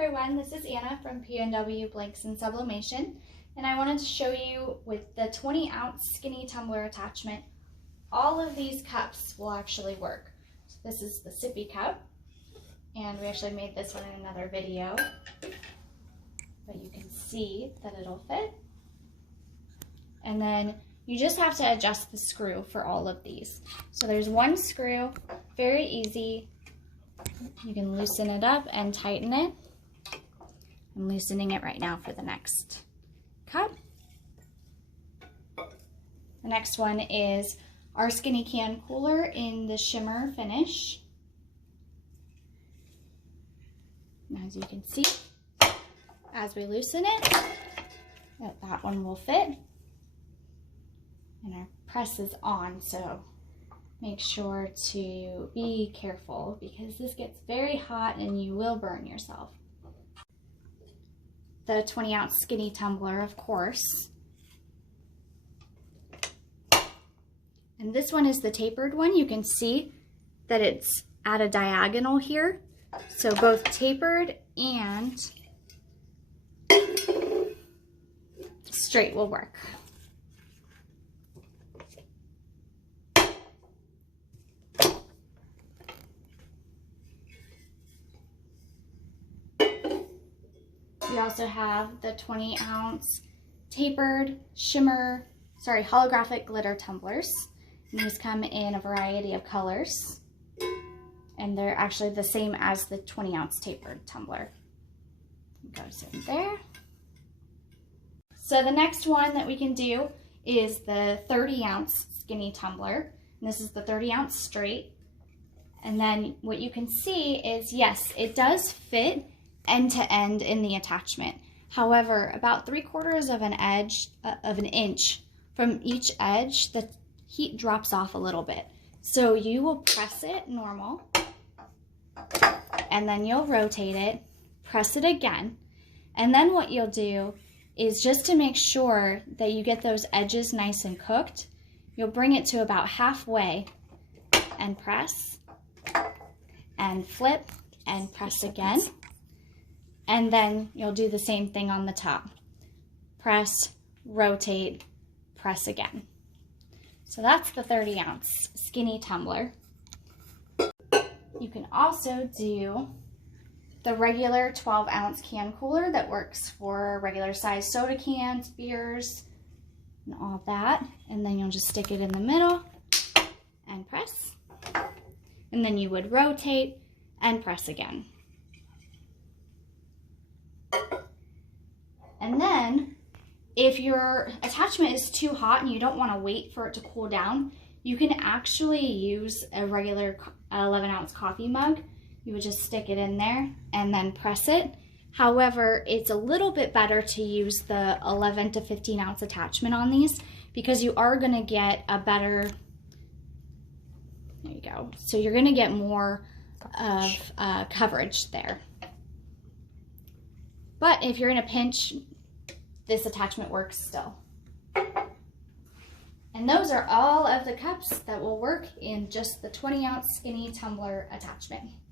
everyone, this is Anna from PNW Blanks and Sublimation, and I wanted to show you with the 20-ounce skinny tumbler attachment, all of these cups will actually work. So this is the sippy cup, and we actually made this one in another video, but you can see that it'll fit. And then you just have to adjust the screw for all of these. So there's one screw, very easy. You can loosen it up and tighten it. I'm loosening it right now for the next cup. The next one is our skinny can cooler in the shimmer finish. And as you can see, as we loosen it, that one will fit. And our press is on, so make sure to be careful because this gets very hot and you will burn yourself. The 20-ounce skinny tumbler, of course. And this one is the tapered one. You can see that it's at a diagonal here. So both tapered and straight will work. We also have the 20-ounce tapered holographic glitter tumblers. And these come in a variety of colors. And they're actually the same as the 20-ounce tapered tumbler. Goes in there. So the next one that we can do is the 30-ounce skinny tumbler. And this is the 30-ounce straight. And then what you can see is, yes, it does fit end to end in the attachment. However, about 3/4 of an inch from each edge, the heat drops off a little bit. So you will press it normal, and then you'll rotate it, press it again, and then what you'll do is, just to make sure that you get those edges nice and cooked, you'll bring it to about halfway and press and flip and press again. And then you'll do the same thing on the top. Press, rotate, press again. So that's the 30-ounce skinny tumbler. You can also do the regular 12-ounce can cooler that works for regular size soda cans, beers, and all that. And then you'll just stick it in the middle and press. And then you would rotate and press again. And then, if your attachment is too hot and you don't want to wait for it to cool down, you can actually use a regular 11-ounce coffee mug. You would just stick it in there and then press it. However, it's a little bit better to use the 11 to 15-ounce attachment on these because you are going to get a better, there you go. So you're going to get more of coverage there. But if you're in a pinch, this attachment works still. And those are all of the cups that will work in just the 20-ounce skinny tumbler attachment.